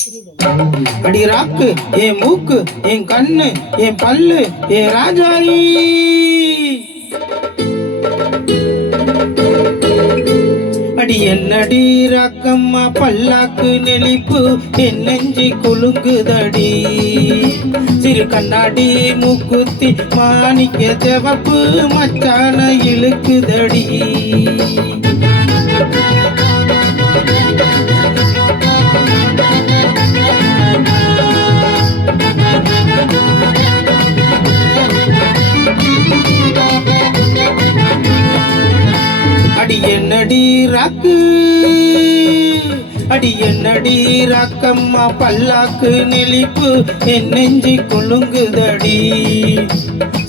அடி ராக்கு என் மூக்கு என் கண்ணு என் பல்லு என் ராஜாயி அடி என்னடி ராக்கம்மா பல்லாக்கு நெளிப்பு என் நெஞ்சி குலுங்குதடி சிறு கண்ணாடி மூக்குத்தி மாணிக்க சிவப்பு மச்சான இழுக்குதடி அடி என்னடி ராக்கு அடி என்னடி ராக்கம்மா பல்லாக்கு நெளிப்பு என் நெஞ்சி கொழுங்குதடி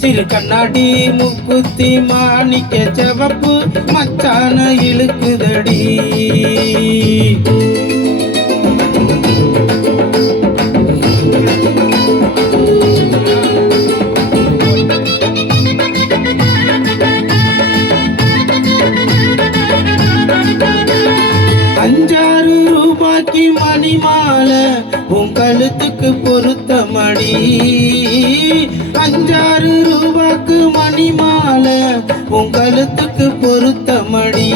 சிறு கண்ணாடி முக்குத்தி மாணிக்க சிவப்பு மச்சான இழுக்குதடி ரூபாய்க்கு மணி மாலை உன் கழுத்துக்கு பொருத்தமடி 5-6 ரூபாய்க்கு மணி மாலை உன் கழுத்துக்கு பொருத்தமடி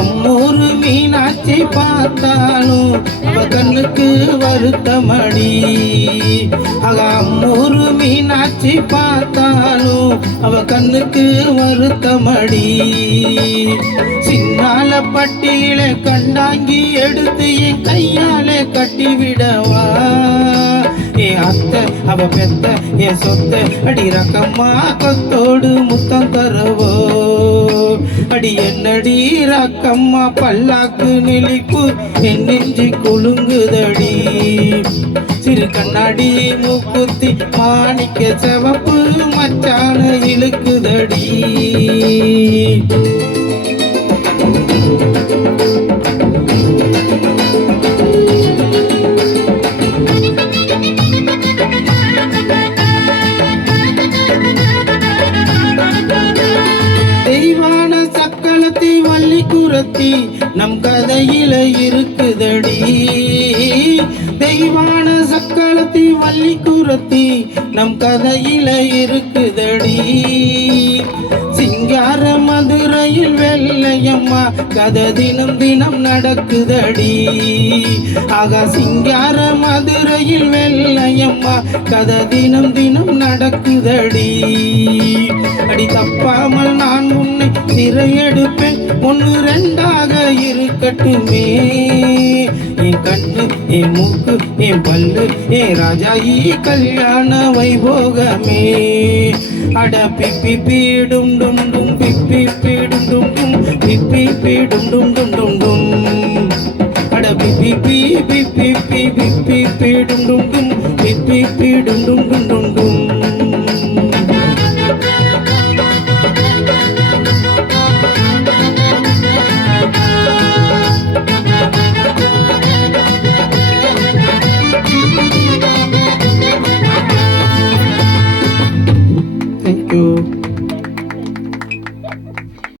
அம்மூரு மீனாட்சி பார்த்தாலும் அவ கண்ணுக்கு வருத்தமடி அம்மூரு மீனாட்சி பார்த்தாலும் அவ கண்ணுக்கு வருத்தமடி சின்னால பட்டியில கண்டாங்கி எடுத்து என் கையால கட்டிவிடவா என் அத்தை அவ பெத்த என் சொத்த அடி ரக்கம்மா கொத்தோடு முத்தம் தரவோ அடி என்னடி ரக்கம்மா பல்லாக்கு நெளிப்பு என் நெஞ்சி குலுங்குதடி சிறு கண்ணாடி மூக்குத்தி மாணிக்க சிவப்பு மச்சான இழுக்குதடி தெய்வான சக்களத்தி வள்ளி குரத்தி நம் கதையில இருக்குதடி தெய்வான சக்களத்தி வள்ளி குரத்தி நம் கதையில இருக்குதடி சிங்கார மதுரையில் வெள்ளையம்மா கதை தினம் தினம் நடக்குதடி சிங்கார மதுரையில் வெள்ளையம்மா கதை தினம் தினம் நடக்குதடி அடி தப்பாமல் நான் உன்னை சிறையெடுப்பேன் 1-2 இருக்கட்டுமே என் கண்ணு என் மூக்கு என் பல்லு என் ராஜாயி கல்யாண வைபோகமே அட பிப்பி பீடும் டும் டும் பிப்பி பீடும் டும் டும் பிப்பி பீடும் டும் டும் டும் டும் அட பிப்பி பீ பிப்பி பீ பிப்பி பீடும் டும் டும் பிப்பி பீடும் டும் டும் டும் டும்